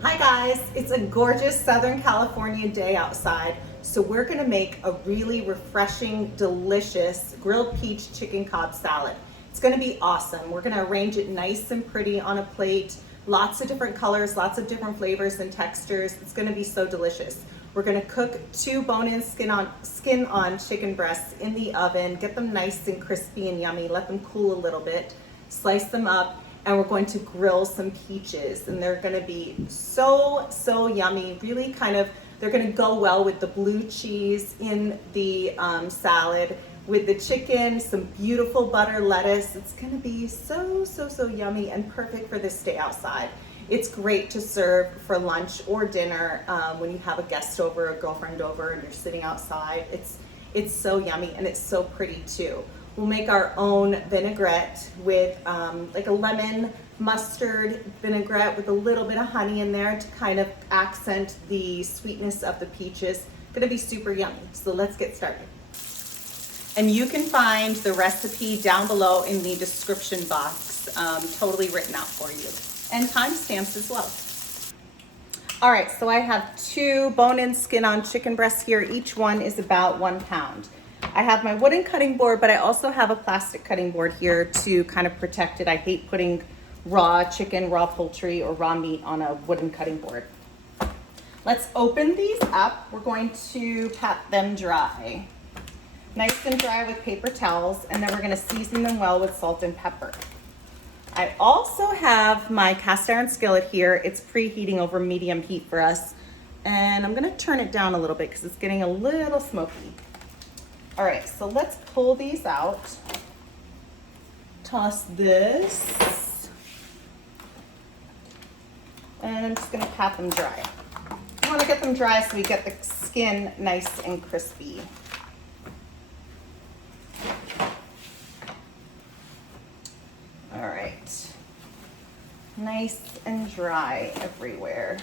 Hi guys, it's a gorgeous Southern California day outside, so we're gonna make a really refreshing, delicious grilled peach chicken Cobb salad. It's gonna be awesome. We're gonna arrange it nice and pretty on a plate, lots of different colors, lots of different flavors and textures. It's gonna be so delicious. We're gonna cook 2 bone-in skin-on chicken breasts in the oven, get them nice and crispy and yummy, let them cool a little bit, slice them up, and we're going to grill some peaches, and they're gonna be so yummy. Really they're gonna go well with the blue cheese in the salad, with the chicken, some beautiful butter lettuce. It's gonna be so yummy and perfect for this day outside. It's great to serve for lunch or dinner when you have a guest over, a girlfriend over, and you're sitting outside. It's so yummy, and it's so pretty too. We'll make our own vinaigrette with like a lemon mustard vinaigrette with a little bit of honey in there to kind of accent the sweetness of the peaches. Gonna be super yummy, so let's get started. And you can find the recipe down below in the description box, totally written out for you. And timestamps as well. All right, so I have 2 bone-in skin-on chicken breasts here. Each one is about 1 pound. I have my wooden cutting board, but I also have a plastic cutting board here to kind of protect it. I hate putting raw chicken, raw poultry, or raw meat on a wooden cutting board. Let's open these up. We're going to pat them dry. Nice and dry with paper towels, and then we're gonna season them well with salt and pepper. I also have my cast iron skillet here. It's preheating over medium heat for us, and I'm gonna turn it down a little bit because it's getting a little smoky. All right, so let's pull these out. Toss this. And I'm just gonna pat them dry. I wanna get them dry so we get the skin nice and crispy. All right, nice and dry everywhere.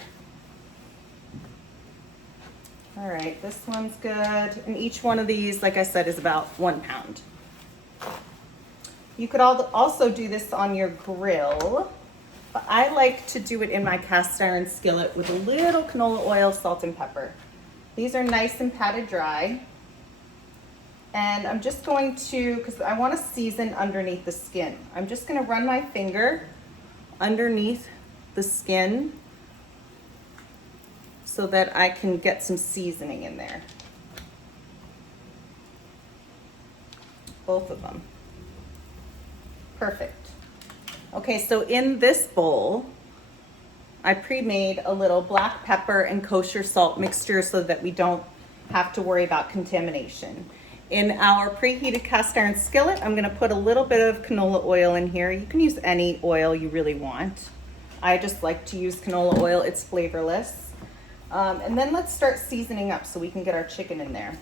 All right, this one's good. And each one of these, like I said, is about 1 pound. You could also do this on your grill, but I like to do it in my cast iron skillet with a little canola oil, salt, and pepper. These are nice and patted dry. And I'm just going to, because I want to season underneath the skin, I'm just going to run my finger underneath the skin so that I can get some seasoning in there. Both of them. Perfect. Okay, so in this bowl, I pre-made a little black pepper and kosher salt mixture so that we don't have to worry about contamination. In our preheated cast iron skillet, I'm gonna put a little bit of canola oil in here. You can use any oil you really want. I just like to use canola oil, it's flavorless. And then let's start seasoning up so we can get our chicken in there.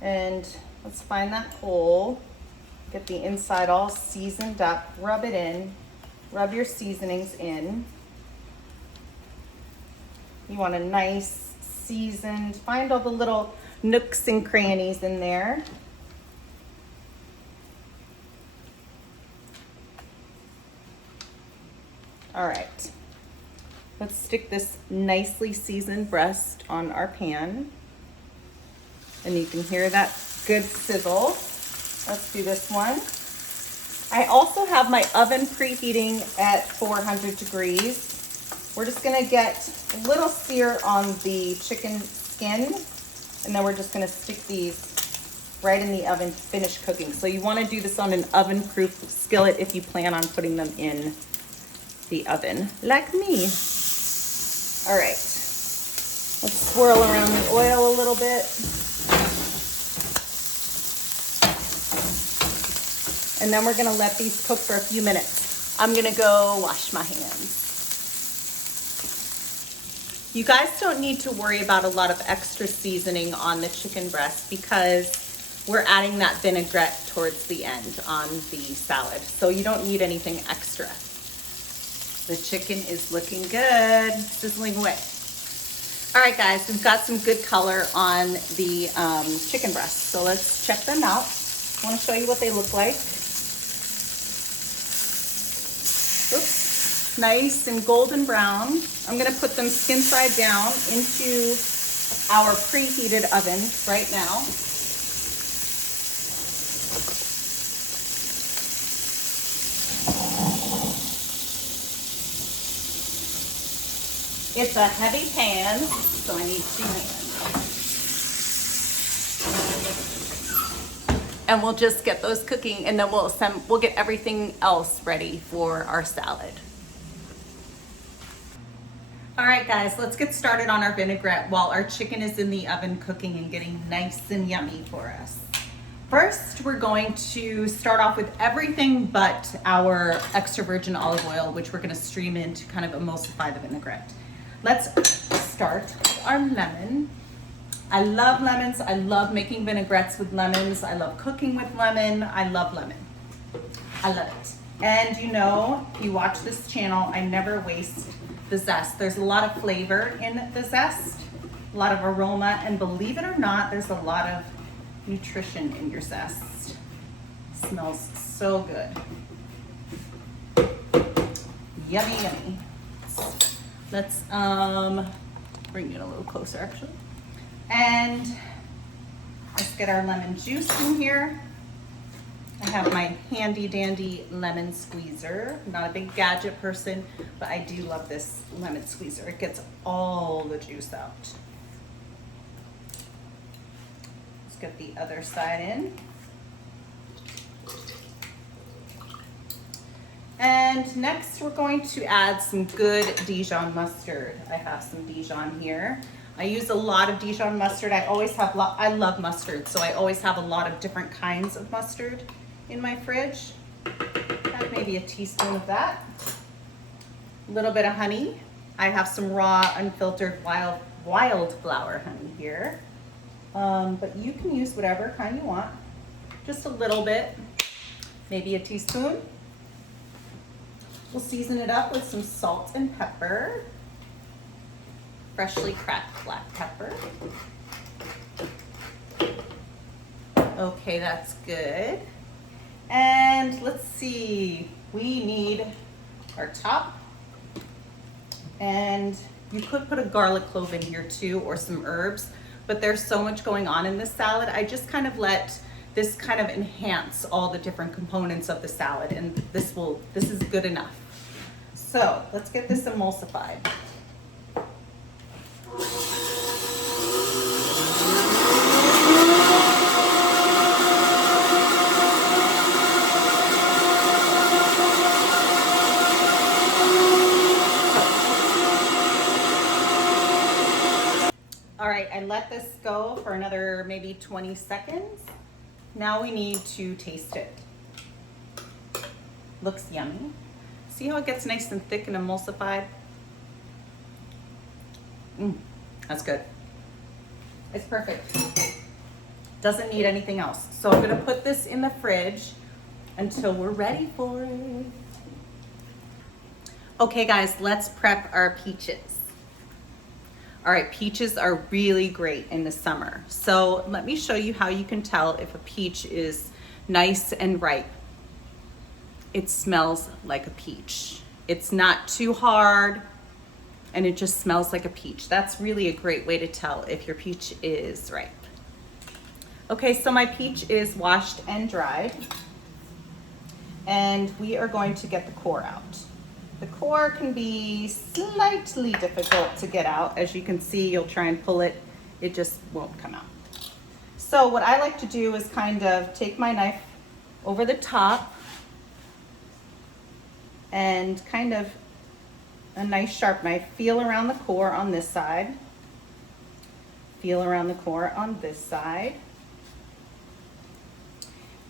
And let's find that hole, get the inside all seasoned up, rub it in, rub your seasonings in. You want a nice seasoned, find all the little nooks and crannies in there. All right. Let's stick this nicely seasoned breast on our pan. And you can hear that good sizzle. Let's do this one. I also have my oven preheating at 400 degrees. We're just gonna get a little sear on the chicken skin, and then we're just gonna stick these right in the oven to finish cooking. So you wanna do this on an oven-proof skillet if you plan on putting them in the oven, like me. All right, let's swirl around the oil a little bit. And then we're gonna let these cook for a few minutes. I'm gonna go wash my hands. You guys don't need to worry about a lot of extra seasoning on the chicken breast because we're adding that vinaigrette towards the end on the salad. So you don't need anything extra. The chicken is looking good, sizzling away. All right, guys, we've got some good color on the chicken breasts. So let's check them out. I want to show you what they look like. Oops. nice and golden brown. I'm gonna put them skin side down into our preheated oven right now. It's a heavy pan, so I need 2 hands. And we'll just get those cooking, and then we'll get everything else ready for our salad. All right, guys, let's get started on our vinaigrette while our chicken is in the oven cooking and getting nice and yummy for us. First, we're going to start off with everything but our extra virgin olive oil, which we're gonna stream in to kind of emulsify the vinaigrette. Let's start with our lemon. I love lemons. I love making vinaigrettes with lemons. I love cooking with lemon. I love lemon. I love it. And you know, if you watch this channel, I never waste the zest. There's a lot of flavor in the zest, a lot of aroma, and believe it or not, there's a lot of nutrition in your zest. It smells so good. Yummy, yummy. Let's bring it a little closer actually. And let's get our lemon juice in here. I have my handy dandy lemon squeezer. I'm not a big gadget person, but I do love this lemon squeezer. It gets all the juice out. Let's get the other side in. And next we're going to add some good Dijon mustard. I have some Dijon here. I use a lot of Dijon mustard. I love mustard, so I always have a lot of different kinds of mustard in my fridge. Add maybe a teaspoon of that. A little bit of honey. I have some raw, unfiltered wildflower honey here. But you can use whatever kind you want. Just a little bit, maybe a teaspoon. We'll season it up with some salt and pepper. Freshly cracked black pepper. Okay, that's good. And let's see, we need our top. And you could put a garlic clove in here too, or some herbs, but there's so much going on in this salad. I just kind of let this kind of enhance all the different components of the salad, and this is good enough. So let's get this emulsified. All right, I let this go for another maybe 20 seconds. Now we need to taste it. Looks yummy. See how it gets nice and thick and emulsified? That's good. It's perfect. Doesn't need anything else. So I'm gonna put this in the fridge until we're ready for it. Okay guys, let's prep our peaches. All right, peaches are really great in the summer. So let me show you how you can tell if a peach is nice and ripe. It smells like a peach. It's not too hard, and it just smells like a peach. That's really a great way to tell if your peach is ripe. Okay, so my peach is washed and dried, and we are going to get the core out. The core can be slightly difficult to get out. As you can see, you'll try and pull it, it just won't come out. So what I like to do is kind of take my knife over the top and kind of a nice sharp knife, feel around the core on this side, feel around the core on this side,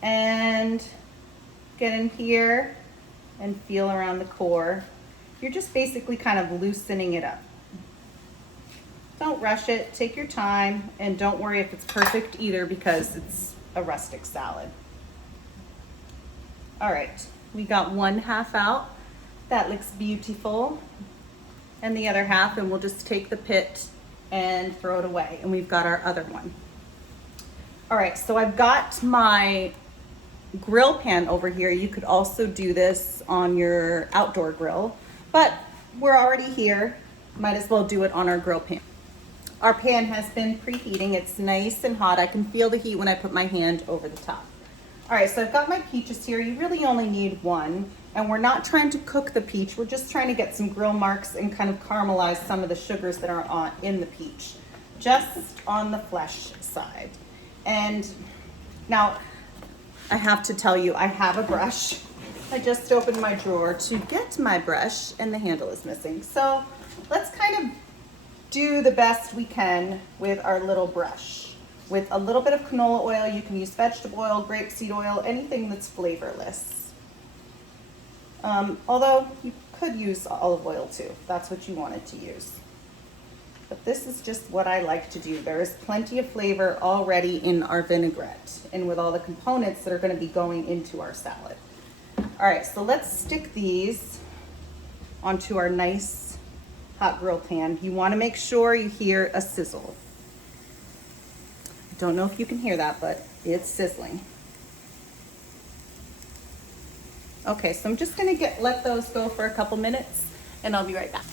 and get in here and feel around the core. You're just basically kind of loosening it up. Don't rush it, take your time, and don't worry if it's perfect either, because it's a rustic salad. All right, we got one half out. That looks beautiful. And the other half, and we'll just take the pit and throw it away. And we've got our other one. All right, so I've got my grill pan over here. You could also do this on your outdoor grill, but we're already here. Might as well do it on our grill pan. Our pan has been preheating. It's nice and hot. I can feel the heat when I put my hand over the top. All right, so I've got my peaches here. You really only need one, and we're not trying to cook the peach. We're just trying to get some grill marks and kind of caramelize some of the sugars that are in the peach, just on the flesh side. And now I have to tell you, I have a brush. I just opened my drawer to get my brush and the handle is missing. So let's kind of do the best we can with our little brush. With a little bit of canola oil, you can use vegetable oil, grapeseed oil, anything that's flavorless. Although you could use olive oil too, if that's what you wanted to use. But this is just what I like to do. There is plenty of flavor already in our vinaigrette and with all the components that are going to be going into our salad. All right, so let's stick these onto our nice hot grill pan. You want to make sure you hear a sizzle. I don't know if you can hear that, but it's sizzling. Okay, so I'm just going to let those go for a couple minutes and I'll be right back.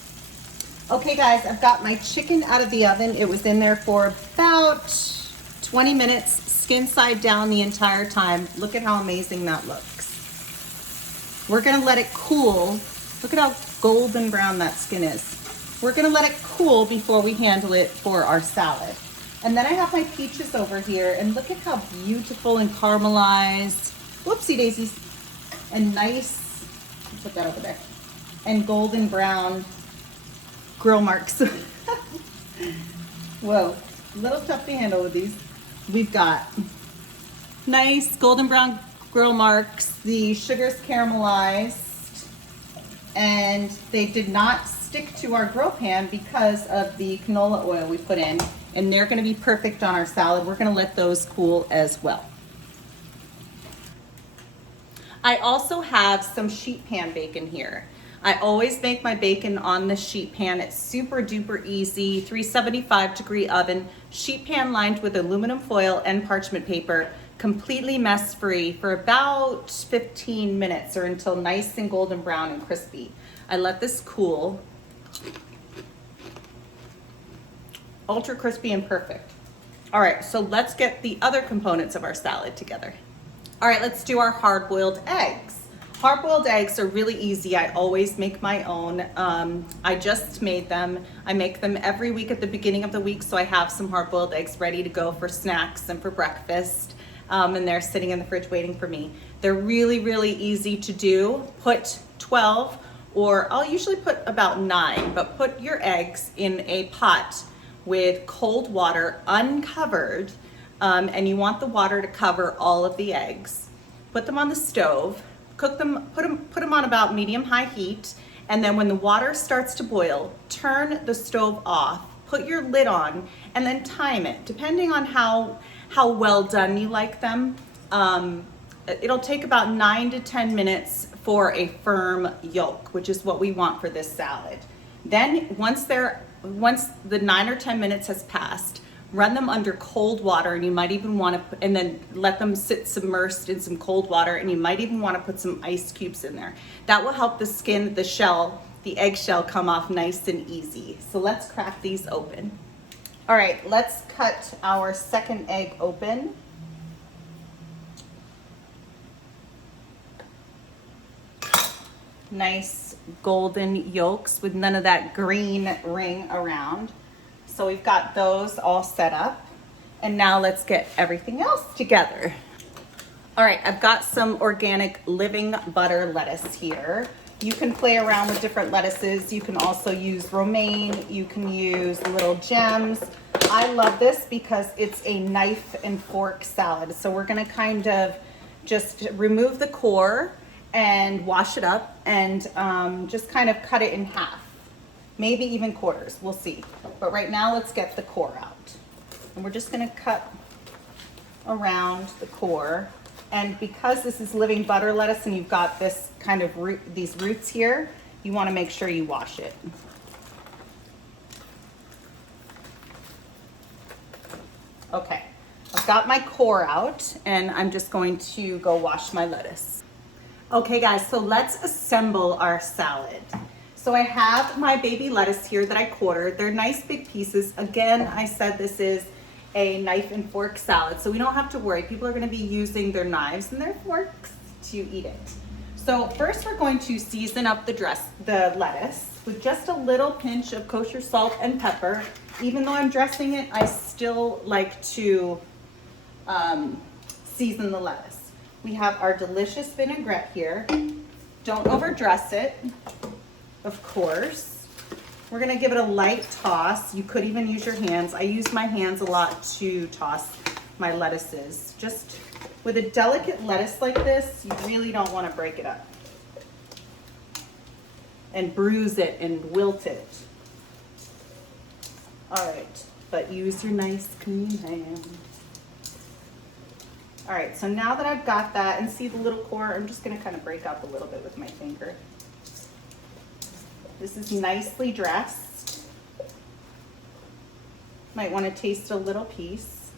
Okay guys, I've got my chicken out of the oven. It was in there for about 20 minutes, skin side down the entire time. Look at how amazing that looks. We're gonna let it cool. Look at how golden brown that skin is. We're gonna let it cool before we handle it for our salad. And then I have my peaches over here, and look at how beautiful and caramelized, whoopsie daisies, and nice, put that over there, and golden brown grill marks. Whoa, a little tough to handle with these. We've got nice golden brown grill marks. The sugar's caramelized and they did not stick to our grill pan because of the canola oil we put in, and they're gonna be perfect on our salad. We're gonna let those cool as well. I also have some sheet pan bacon here. I always make my bacon on the sheet pan. It's super duper easy, 375 degree oven, sheet pan lined with aluminum foil and parchment paper, completely mess free for about 15 minutes or until nice and golden brown and crispy. I let this cool. Ultra crispy and perfect. All right, so let's get the other components of our salad together. All right, let's do our hard-boiled eggs. Hard-boiled eggs are really easy. I always make my own. I just made them. I make them every week at the beginning of the week, so I have some hard-boiled eggs ready to go for snacks and for breakfast, and they're sitting in the fridge waiting for me. They're really, really easy to do. Put 12, or I'll usually put about 9, but put your eggs in a pot with cold water, uncovered, and you want the water to cover all of the eggs. Put them on the stove. Cook them, put them on about medium-high heat, and then when the water starts to boil, turn the stove off, put your lid on, and then time it. Depending on how well done you like them, it'll take about 9 to 10 minutes for a firm yolk, which is what we want for this salad. Then once the 9 or 10 minutes has passed, run them under cold water, and you might even want to, and then let them sit submersed in some cold water, and you might even want to put some ice cubes in there. That will help the skin, the shell, the eggshell come off nice and easy. So let's crack these open. All right, let's cut our second egg open. Nice golden yolks with none of that green ring around. So we've got those all set up, and now let's get everything else together. All right, I've got some organic living butter lettuce here. You can play around with different lettuces. You can also use romaine. You can use little gems. I love this because it's a knife and fork salad. So we're gonna kind of just remove the core and wash it up and just kind of cut it in half. Maybe even quarters, we'll see. But right now, let's get the core out. And we're just gonna cut around the core. And because this is living butter lettuce and you've got this kind of these roots here, you wanna make sure you wash it. Okay, I've got my core out and I'm just going to go wash my lettuce. Okay guys, so let's assemble our salad. So I have my baby lettuce here that I quartered. They're nice big pieces. Again, I said this is a knife and fork salad, so we don't have to worry. People are gonna be using their knives and their forks to eat it. So first we're going to season up the lettuce with just a little pinch of kosher salt and pepper. Even though I'm dressing it, I still like to season the lettuce. We have our delicious vinaigrette here. Don't overdress it, of course. We're gonna give it a light toss. You could even use your hands. I use my hands a lot to toss my lettuces. Just with a delicate lettuce like this, you really don't wanna break it up and bruise it and wilt it. All right, but use your nice clean hand. All right, so now that I've got that, and see the little core, I'm just gonna kind of break up a little bit with my finger. This is nicely dressed. Might want to taste a little piece.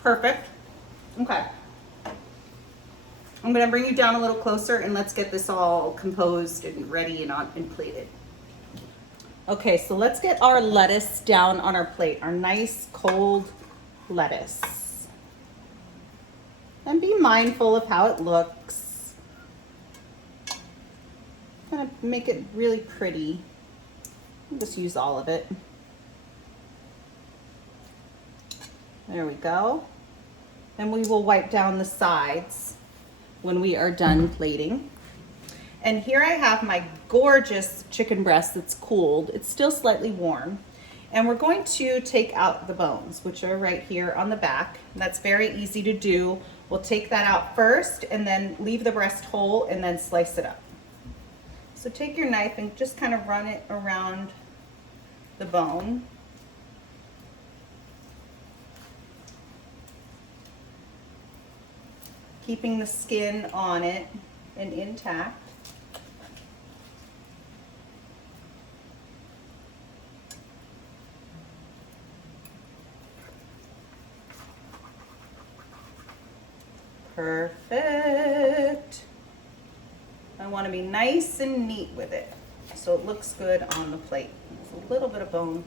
Perfect. Okay. I'm gonna bring you down a little closer and let's get this all composed and ready and plated. Okay, so let's get our lettuce down on our plate, our nice cold lettuce. And be mindful of how it looks. Kind of make it really pretty. I'll just use all of it. There we go. And we will wipe down the sides when we are done plating. And here I have my gorgeous chicken breast that's cooled. It's still slightly warm. And we're going to take out the bones, which are right here on the back. That's very easy to do. We'll take that out first and then leave the breast whole and then slice it up. So take your knife and just kind of run it around the bone. Keeping the skin on it and intact. Perfect. I want to be nice and neat with it so it looks good on the plate. There's a little bit of bone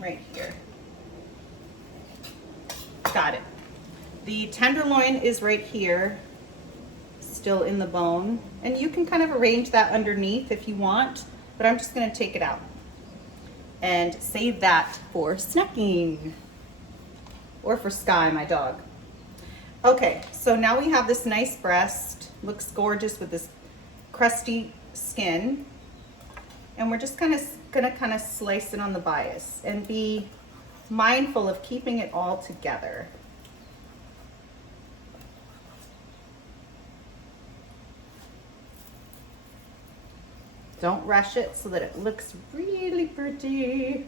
right here. Got it. The tenderloin is right here, still in the bone. And you can kind of arrange that underneath if you want, but I'm just going to take it out and save that for snacking or for Sky, my dog. Okay, so now we have this nice breast. Looks gorgeous with this crusty skin. And we're just gonna slice it on the bias and be mindful of keeping it all together. Don't rush it so that it looks really pretty.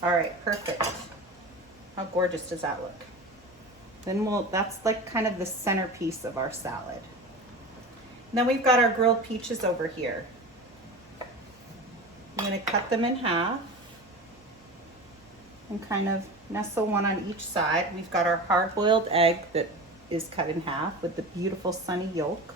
All right, perfect. How gorgeous does that look? Then that's like kind of the centerpiece of our salad. And then we've got our grilled peaches over here. I'm gonna cut them in half and kind of nestle one on each side. We've got our hard-boiled egg that is cut in half with the beautiful sunny yolk.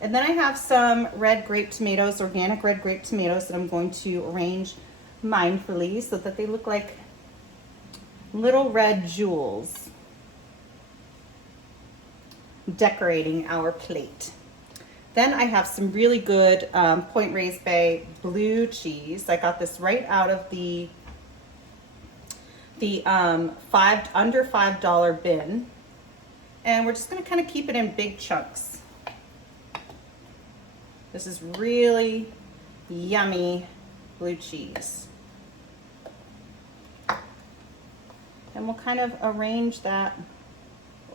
And then I have some red grape tomatoes, organic red grape tomatoes that I'm going to arrange mindfully so that they look like little red jewels decorating our plate. Then I have some really good Point Reyes Baby Blue cheese. I got this right out of the under $5 bin, and we're just going to kind of keep it in big chunks. This is really yummy blue cheese. And we'll kind of arrange that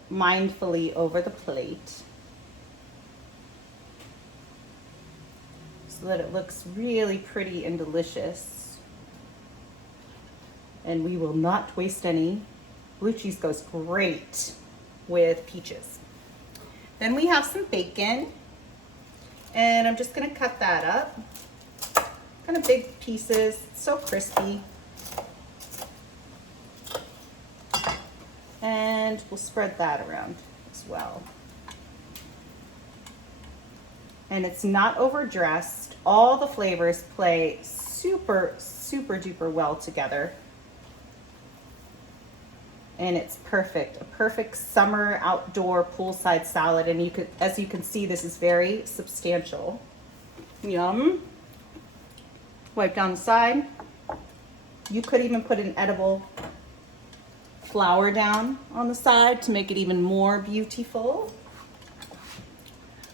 mindfully over the plate so that it looks really pretty and delicious. And we will not waste any. Blue cheese goes great with peaches. Then we have some bacon, and I'm just going to cut that up. Kind of big pieces, so crispy. And we'll spread that around as well. And it's not overdressed. All the flavors play super, super duper well together. And it's perfect, a perfect summer outdoor poolside salad. And as you can see, this is very substantial. Yum. Wipe down the side. You could even put an edible flower down on the side to make it even more beautiful.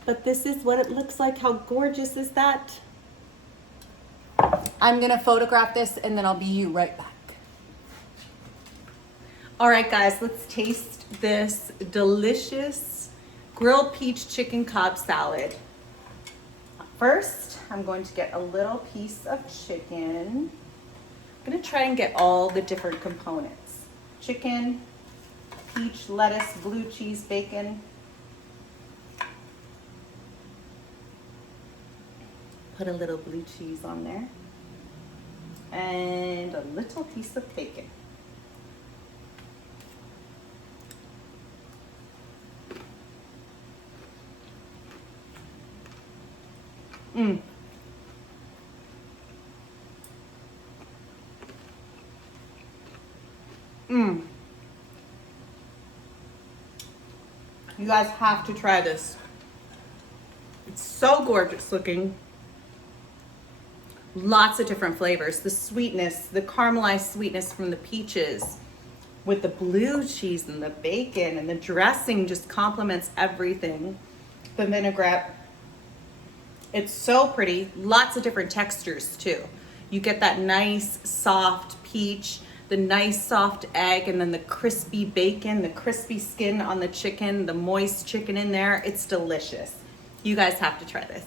But this is what it looks like. How gorgeous is that? I'm gonna photograph this and then I'll be right back. All right, guys, let's taste this delicious grilled peach chicken Cobb salad. First, I'm going to get a little piece of chicken. I'm gonna try and get all the different components. Chicken, peach, lettuce, blue cheese, bacon. Put a little blue cheese on there. And a little piece of bacon. Mmm. Mmm. You guys have to try this. It's so gorgeous looking. Lots of different flavors. The sweetness, the caramelized sweetness from the peaches with the blue cheese and the bacon, and the dressing just complements everything. The vinaigrette. It's so pretty. Lots of different textures too. You get that nice soft peach, the nice soft egg, and then the crispy bacon, the crispy skin on the chicken, the moist chicken in there. It's delicious. You guys have to try this.